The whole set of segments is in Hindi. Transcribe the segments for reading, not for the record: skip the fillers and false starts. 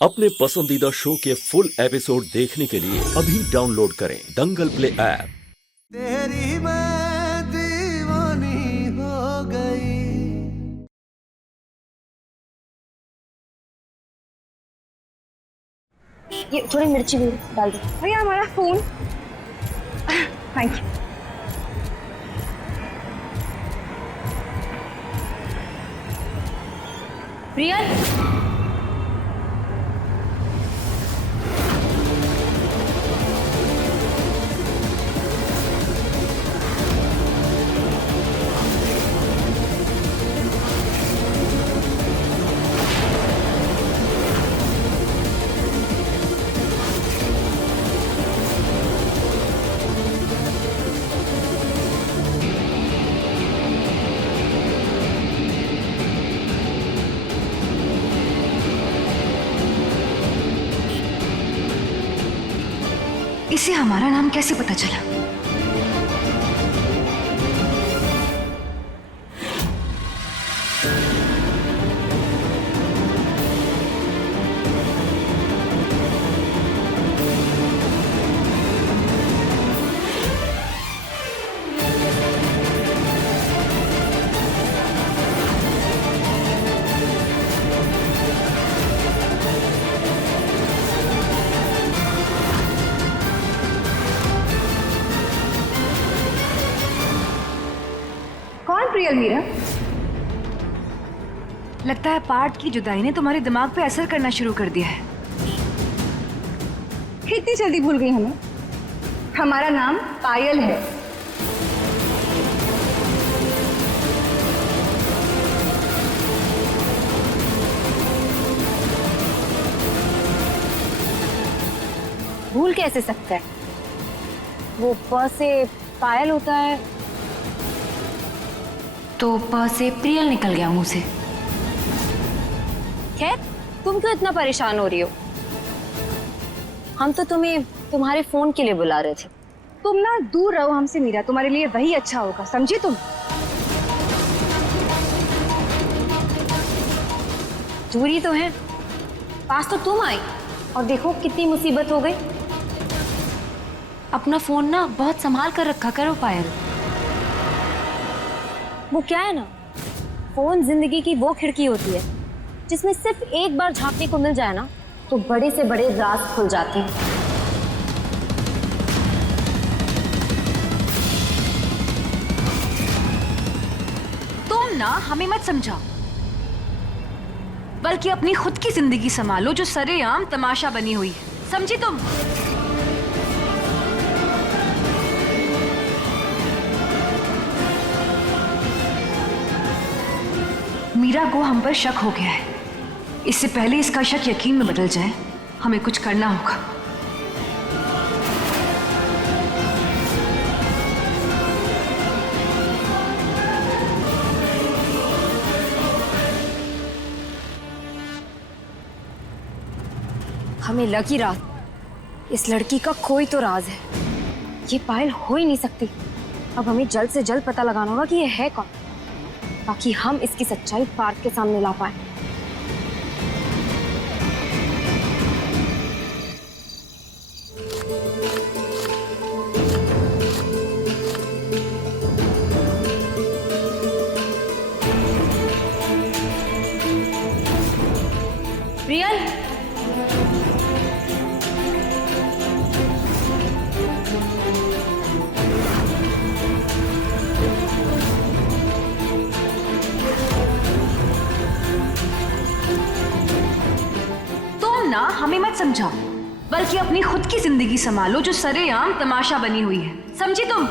अपने पसंदीदा शो के फुल एपिसोड देखने के लिए अभी डाउनलोड करें दंगल प्ले ऐप। तेरी मैं दीवानी हो गई। ये थोड़ी मिर्ची भी डाल दो। भैया हमारा फोन। Thank you. प्रियल, इसे हमारा नाम कैसे पता चला? कौन प्रियल मीरा? लगता है पार्ट की जुदाई ने तुम्हारे दिमाग पे असर करना शुरू कर दिया है। इतनी जल्दी भूल गई हमें? हमारा नाम पायल है। भूल कैसे सकता है? वो प से पायल होता है तो प से प्रियल निकल गया मुंह से। खैर, तुम क्यों इतना परेशान हो रही हो? हम तो तुम्हें तुम्हारे फोन के लिए बुला रहे थे। तुम ना दूर रहो हमसे मीरा, तुम्हारे लिए वही अच्छा होगा, समझी तुम? दूरी तो है, पास तो तुम आई और देखो कितनी मुसीबत हो गई। अपना फोन ना बहुत संभाल कर रखा करो पायल। वो क्या है ना, फोन जिंदगी की वो खिड़की होती है जिसमें सिर्फ एक बार झांकने को मिल जाए ना तो बड़े से बड़े राज खुल जाते हैं। तुम ना हमें मत समझाओ, बल्कि अपनी खुद की जिंदगी संभालो जो सरेआम तमाशा बनी हुई है, समझी तुम? मीरा को हम पर शक हो गया है। इससे पहले इसका शक यकीन में बदल जाए, हमें कुछ करना होगा। हमें लगी रात, इस लड़की का कोई तो राज है। ये पायल हो ही नहीं सकती। अब हमें जल्द से जल्द पता लगाना होगा कि ये है कौन, ताकि हम इसकी सच्चाई पार्थ के सामने ला पाए। प्रियल, ना हमें मत समझाओ, बल्कि अपनी खुद की जिंदगी संभालो जो सरेआम तमाशा बनी हुई है, समझी तुम?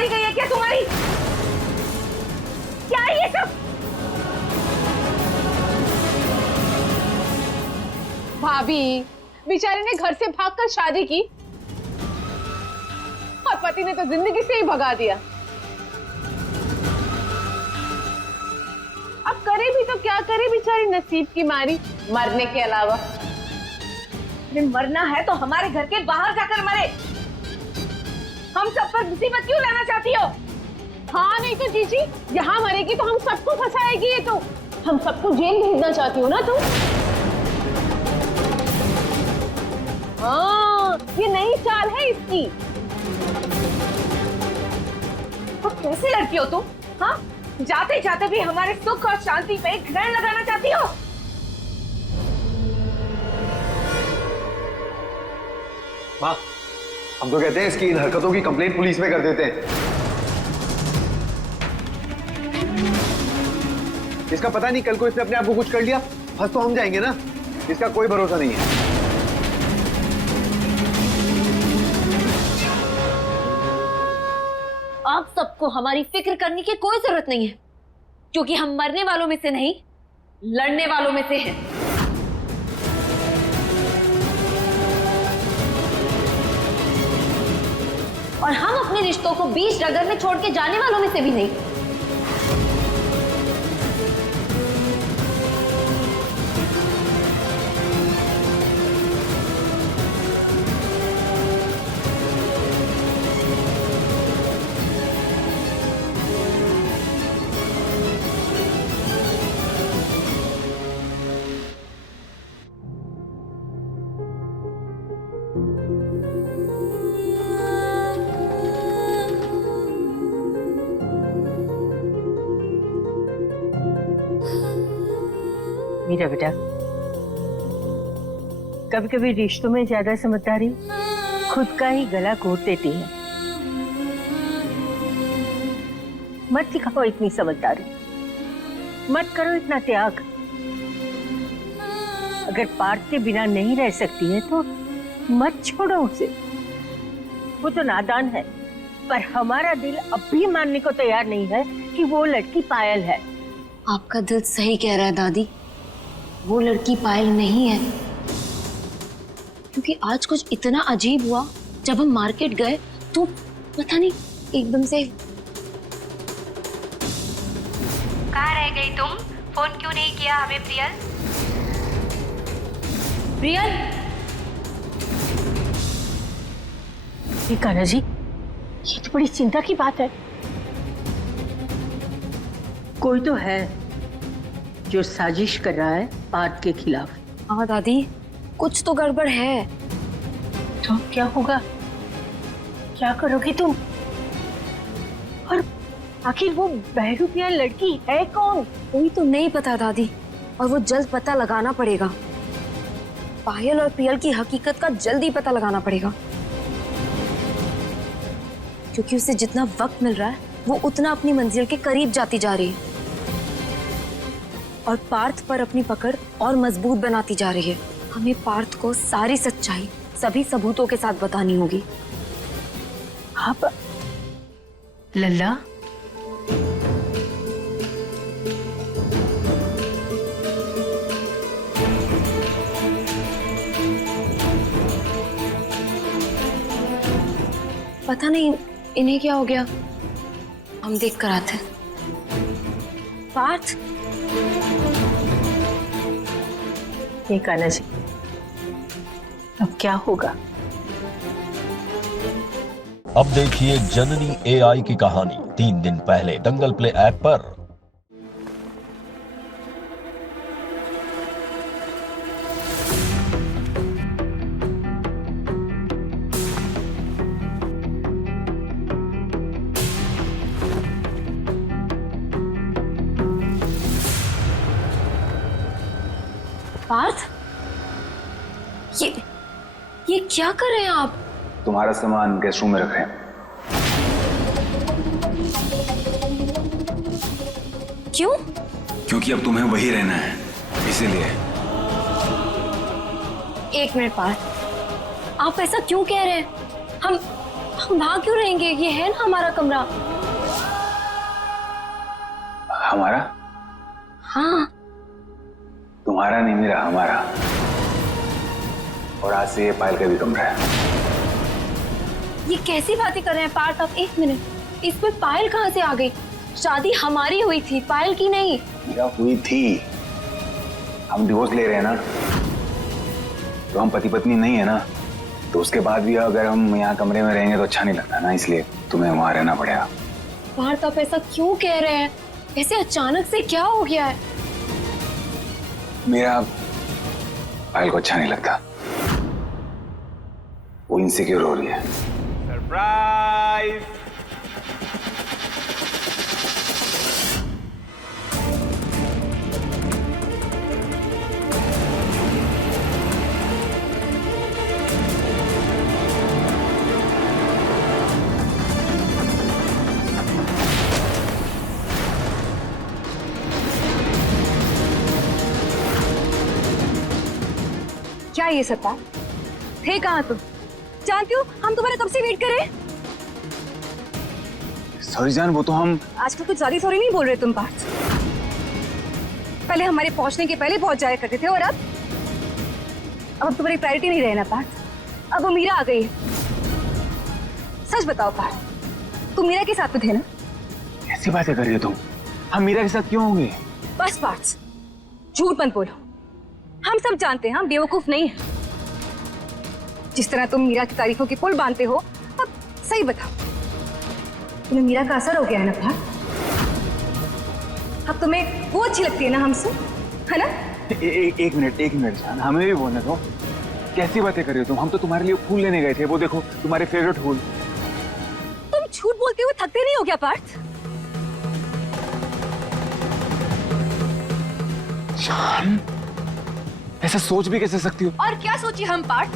मारी गई है क्या तुम्हारी? क्या है ये सब? भाभी, बेचारे ने घर से भागकर शादी की और पति ने तो जिंदगी से ही भगा दिया। अब करे भी तो क्या करे बेचारी, नसीब की मारी, मरने के अलावा। मरना है तो हमारे घर के बाहर जाकर मरे। हम सब पर मुसीबत क्यों लाना चाहती हो? हाँ नहीं तो जीजी, यहाँ मरेगी तो हम सबको फंसाएगी ये तो। हम सबको जेल भेजना चाहती हो ना तुम? हाँ, ये नई चाल है इसकी। तो कैसी लड़की हो तुम? हाँ, जाते जाते भी हमारे सुख और शांति पे ग्रहण लगाना चाहती हो? माँ, हम तो कहते हैं इसकी इन हरकतों की कंप्लेंट पुलिस में कर देते हैं। इसका पता नहीं कल को इसने अपने आप को कुछ कर लिया, फंस तो हम जाएंगे ना। इसका कोई भरोसा नहीं है। आप सबको हमारी फिक्र करने की कोई जरूरत नहीं है, क्योंकि हम मरने वालों में से नहीं, लड़ने वालों में से हैं। और हम अपने रिश्तों को बीच डगर में छोड़ के जाने वालों में से भी नहीं। मीरा बेटा, कभी कभी रिश्तों में ज्यादा समझदारी खुद का ही गला घोट देती है। मत दिखाओ इतनी समझदारी, मत करो इतना त्याग। अगर पार्थ के बिना नहीं रह सकती है तो मत छोड़ो उसे। वो तो नादान है, पर हमारा दिल अब भी मानने को तैयार नहीं है कि वो लड़की पायल है। आपका दिल सही कह रहा है दादी, वो लड़की पायल नहीं है। क्योंकि आज कुछ इतना अजीब हुआ, जब हम मार्केट गए तो पता नहीं एकदम से। कहाँ रह गई तुम? फोन क्यों नहीं किया हमें प्रियल? प्रियल, ये कान्हा जी, ये तो बड़ी चिंता की बात है। कोई तो है जो साजिश कर रहा है पार्थ के खिलाफ। हाँ दादी, कुछ तो गड़बड़ है। तो क्या होगा? क्या करोगी तुम? और आखिर वो बहरूपिया लड़की है कौन? कोई तो नहीं पता दादी, और वो जल्द पता लगाना पड़ेगा। पायल और प्रियल की हकीकत का जल्दी पता लगाना पड़ेगा, क्योंकि उसे जितना वक्त मिल रहा है वो उतना अपनी मंजिल के करीब जाती जा रही है, और पार्थ पर अपनी पकड़ और मजबूत बनाती जा रही है। हमें पार्थ को सारी सच्चाई सभी सबूतों के साथ बतानी होगी। आप लल्ला, पता नहीं इन्हें क्या हो गया, हम देख कर आते हैं। पार्थ, ये कान्हा जी, अब क्या होगा? अब देखिए जननी एआई की कहानी 3 दिन पहले दंगल प्ले ऐप पर। पार्थ, ये क्या कर रहे हैं आप? तुम्हारा सामान गेस्ट रूम में रखें। क्यों? क्योंकि अब तुम्हें वही रहना है, इसीलिए। एक मिनट पार्थ, आप ऐसा क्यों कह रहे हैं? हम वहां क्यों रहेंगे? ये है ना हमारा कमरा। हमारा? हाँ। तुम्हारा नहीं मेरा, हमारा। और आज से ये पायल का भी कमरा है। ये कैसी बातें कर रहे हैं पार्थ आप? एक मिनट, इसमें पायल कहाँ से आ गई? शादी हमारी हुई थी, पायल की नहीं। मेरा हुई थी। हम डिवोर्स ले रहे हैं ना, तो हम पति पत्नी नहीं है ना, तो उसके बाद भी अगर हम यहाँ कमरे में रहेंगे तो अच्छा नहीं लगता ना, इसलिए तुम्हें वहां रहना पड़ेगा। पार्थ आप ऐसा क्यों कह रहे हैं? ऐसे अचानक से क्या हो गया है? मेरा पायल को अच्छा नहीं लगता, वो इनसिक्योर हो रही है। सरप्राइज! क्या ये सत्ता? थे कहाँ तुम? जानती हो हम तुम्हारे कब से वेट कर रहे हैं। सॉरी जान, वो तो हम आजकल कुछ ज्यादा सॉरी नहीं बोल रहे तुम पार्थ। पहले हमारे पहुंचने के पहले पहुंच जाया करते थे, और अब तुम्हारी प्रायोरिटी नहीं रहे ना पार्थ। अब वो मीरा आ गई है। सच बताओ पार्थ, तुम मीरा के साथ में थे ना? कैसी बातें कर रही हो तुम? हम मीरा के साथ क्यों होंगे? बस पार्थ, झूठ मत बोलो। हम सब जानते हैं हम बेवकूफ नहीं हैं। जिस तरह तुम मीरा की तारीफों की पुल बांधते हो, अब सही बताओ, तुम्हें मीरा का असर हो गया है ना पार्थ? अब तुम्हें वो अच्छी लगती है ना हमसे, है ना? एक मिनट जान, हमें भी बोलने दो। कैसी बातें कर रही हो तुम? हम तो तुम्हारे लिए फूल लेने गए थे, वो देखो तुम्हारे फेवरेट फूल। तुम झूठ बोलते हुए थकते नहीं हो क्या पार्थ? जान, ऐसा सोच भी कैसे सकती हो? और क्या सोची हम पार्थ?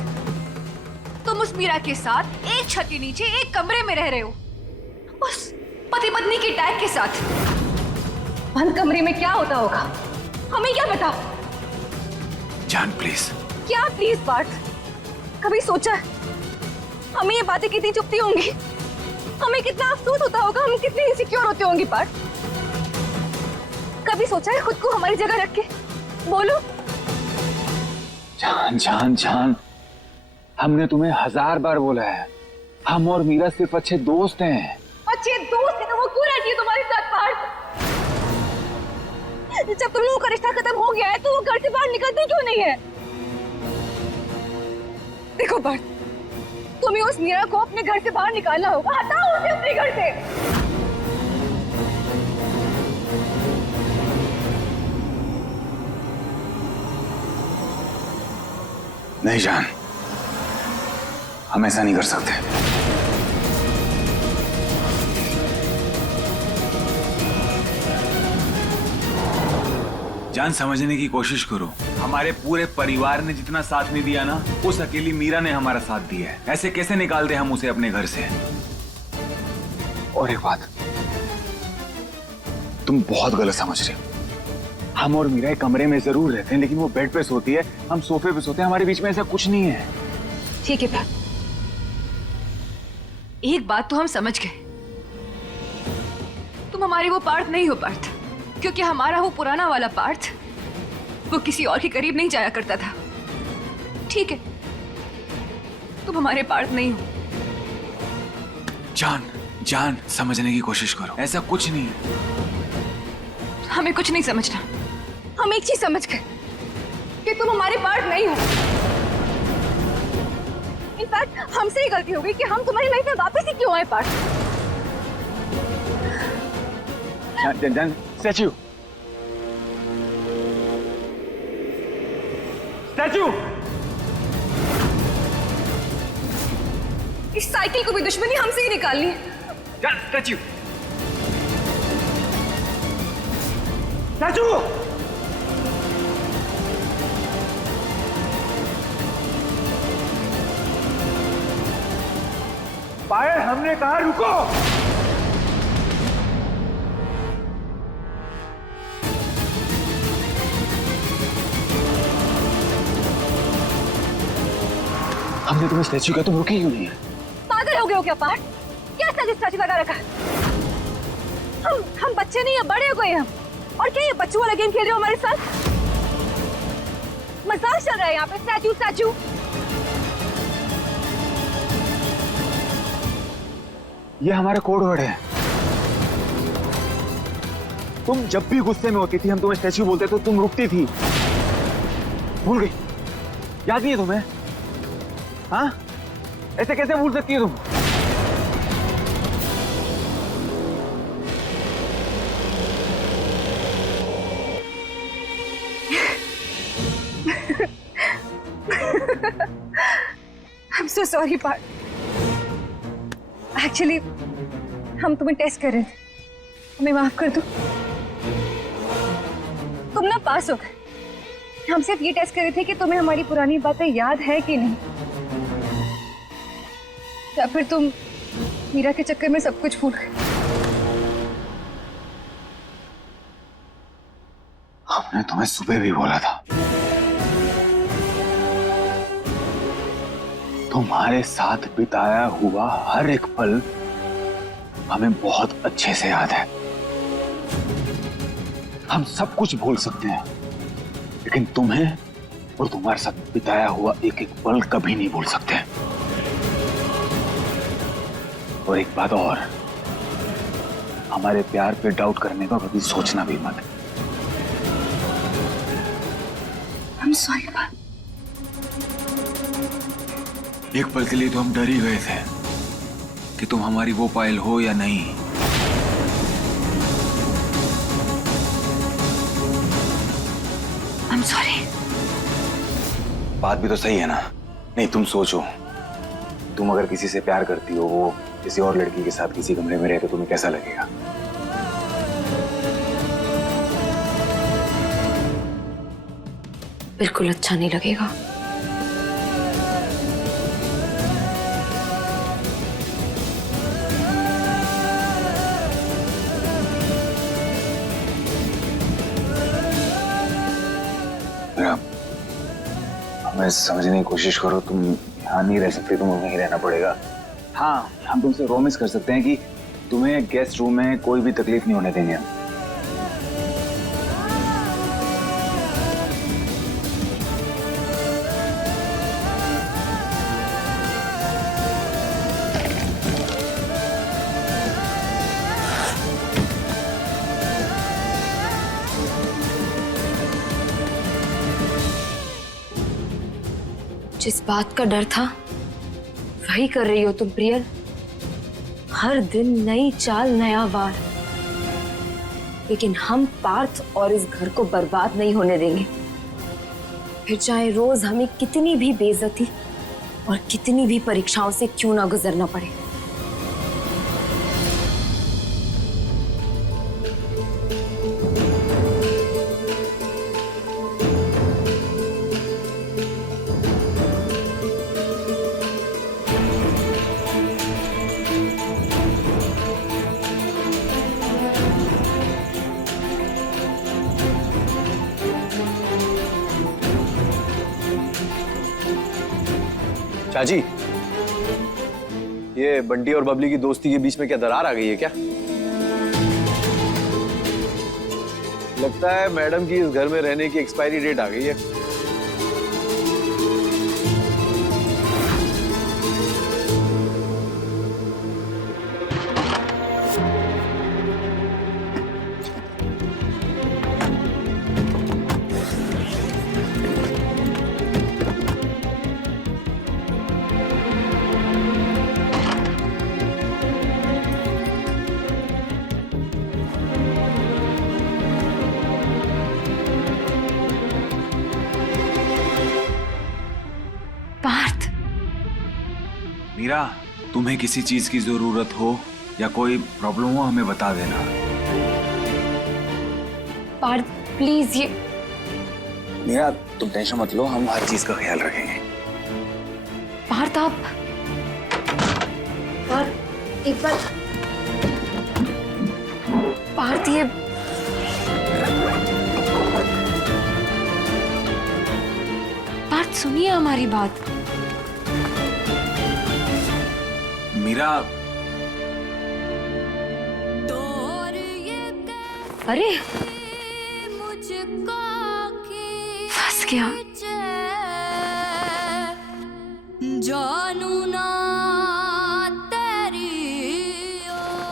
तुम उस मीरा के साथ एक छत के नीचे एक कमरे में रह रहे हो, उस पति पत्नी की टैग के साथ। बंद कमरे में क्या होता होगा हमें क्या पता? जान प्लीज। क्या प्लीज पार्थ? कभी सोचा है हमें ये बातें कितनी चुपती होंगी? हमें कितना अफसोस होता होगा, हम कितने इनसिक्योर होते होंगे पार्थ? कभी सोचा है खुद को हमारी जगह रख के? बोलो। जान, हमने तुम्हें 1000 बार बोला है, हम और मीरा सिर्फ अच्छे दोस्त हैं। अच्छे दोस्त है तो वो क्यों रहती है तुम्हारे साथ पार्थ? जब तुम लोगों का रिश्ता खत्म हो गया है तो वो घर से बाहर निकलते क्यों नहीं है? देखो पार्थ, तुम्हें उस मीरा को अपने घर से बाहर निकालना होगा। हटाओ उसे अपने घर से। नहीं जान, हम ऐसा नहीं कर सकते। जान, समझने की कोशिश करो। हमारे पूरे परिवार ने जितना साथ नहीं दिया ना, उस अकेली मीरा ने हमारा साथ दिया है। ऐसे कैसे निकाल दे हम उसे अपने घर से? और एक बात, तुम बहुत गलत समझ रहे हो। हम और मीरा एक कमरे में जरूर रहते हैं, लेकिन वो बेड पे सोती है, हम सोफे पे सोते हैं। हमारे बीच में ऐसा कुछ नहीं है। ठीक है पार्थ, एक बात तो हम समझ गए, तुम हमारी वो पार्थ नहीं हो पार्थ, क्योंकि हमारा वो पुराना वाला पार्थ वो किसी और के करीब नहीं जाया करता था। ठीक है, तुम हमारे पार्थ नहीं हो। जान, समझने की कोशिश करो, ऐसा कुछ नहीं है। हमें कुछ नहीं समझना। हम एक चीज समझ गए कि तुम हमारे पार्ट नहीं हो। इनफैक्ट हमसे ही गलती हो गई कि हम तुम्हारी लाइफ में वापस ही क्यों आए पार्ट। जान, स्टैचू। इस साइकिल को भी दुश्मनी हमसे ही निकालनी है। स्टैचू। पायल, हमने कहा रुको। हमने तुम्हें स्टैचू किया, तुम रुकी क्यों नहीं है? पागल हो हो गए हो क्या पार्थ? क्या स्टैचू लगा रखा है? हम बच्चे नहीं है, बड़े हो गए हम। और क्या ये बच्चों वाला गेम खेल रहे हो हमारे साथ? मजाक चल रहा है यहाँ पे। स्टैचू ये हमारे कोड वर्ड है। तुम जब भी गुस्से में होती थी, हम तुम्हें स्टैचू बोलते तो तुम रुकती थी। भूल गई? याद नहीं है तुम्हें? हाँ, ऐसे कैसे भूल सकती है तुम? I'm so sorry Partha. Actually हम तुम्हें टेस्ट कर रहे थे, हमें माफ कर दो। तुम ना पास हो गए। हम सिर्फ ये टेस्ट कर रहे थे कि तुम्हें हमारी पुरानी बातें याद है कि नहीं, या फिर तुम मीरा के चक्कर में सब कुछ भूल गए। हमने तुम्हें सुबह भी बोला था, तुम्हारे साथ बिताया हुआ हर एक पल हमें बहुत अच्छे से याद है। हम सब कुछ भूल सकते हैं, लेकिन तुम्हें और तुम्हारे साथ बिताया हुआ एक एक पल कभी नहीं भूल सकते। और एक बात और, हमारे प्यार पे डाउट करने का कभी सोचना भी मत। I'm sorry Partha. एक पल के लिए तो हम डर ही गए थे कि तुम हमारी वो पायल हो या नहीं। I'm sorry। बात भी तो सही है ना? नहीं, तुम सोचो, तुम अगर किसी से प्यार करती हो, वो किसी और लड़की के साथ किसी कमरे में रहे तो तुम्हें कैसा लगेगा? बिल्कुल अच्छा नहीं लगेगा। हमें समझने की कोशिश करो, तुम यहाँ नहीं रह सकते, तुम्हें वहीं रहना पड़ेगा। हाँ, हम तुमसे प्रॉमिस कर सकते हैं कि तुम्हें गेस्ट रूम में कोई भी तकलीफ नहीं होने देंगे। जिस बात का डर था वही कर रही हो तुम प्रियल। हर दिन नई चाल, नया वार। लेकिन हम पार्थ और इस घर को बर्बाद नहीं होने देंगे, फिर चाहे रोज हमें कितनी भी बेइज्जती और कितनी भी परीक्षाओं से क्यों ना गुजरना पड़े। चाची, ये बंटी और बबली की दोस्ती के बीच में क्या दरार आ गई है क्या? लगता है मैडम की इस घर में रहने की एक्सपायरी डेट आ गई है। पार्थ, मीरा, तुम्हें किसी चीज की जरूरत हो या कोई प्रॉब्लम हो हमें बता देना। पार्थ प्लीज, ये मीरा, तुम टेंशन मत लो, हम हर चीज का ख्याल रखेंगे। पार्थ आप पार्थ एक बार, पार्थ ये पार्थ सुनिए हमारी बात। मीरा, अरे फंस गया।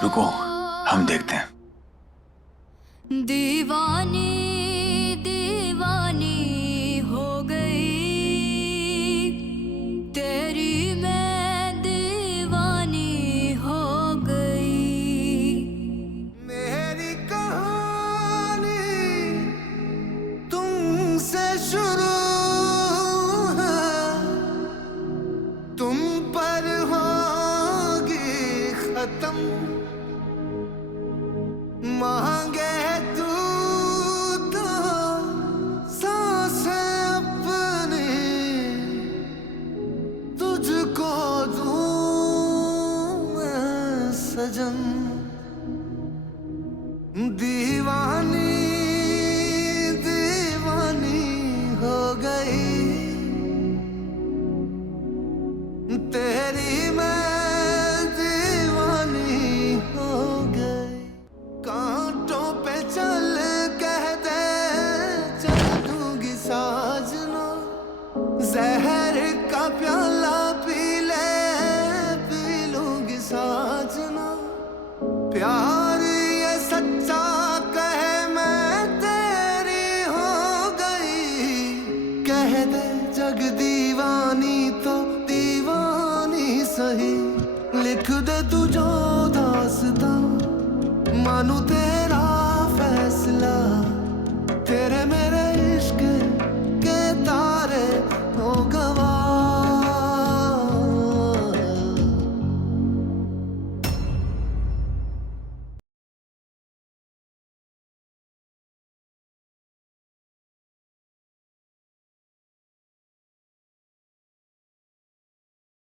रुको हम देखते हैं। दीवानी दीवानी हो गई, तेरी मैं दीवानी हो गई। मेरी कहानी तुमसे शुरू है, तुम पर होगी खत्म। मांगे तू तो सांसें अपनी, तुझको दूं मैं सजन। दीवानी दीवानी हो गई, तेरी मैं दीवानी हो गई। कांटों पे चल कह दे, चल दूंगी साजना। जहर का प्याला पी ले, पी लूंगी साजना। प्यार ये सच्चा कहे मैं तेरी हो गई। कह दे जग दीवानी तो दीवानी सही, लिख दे तू जो दास्तां, मानू तेरी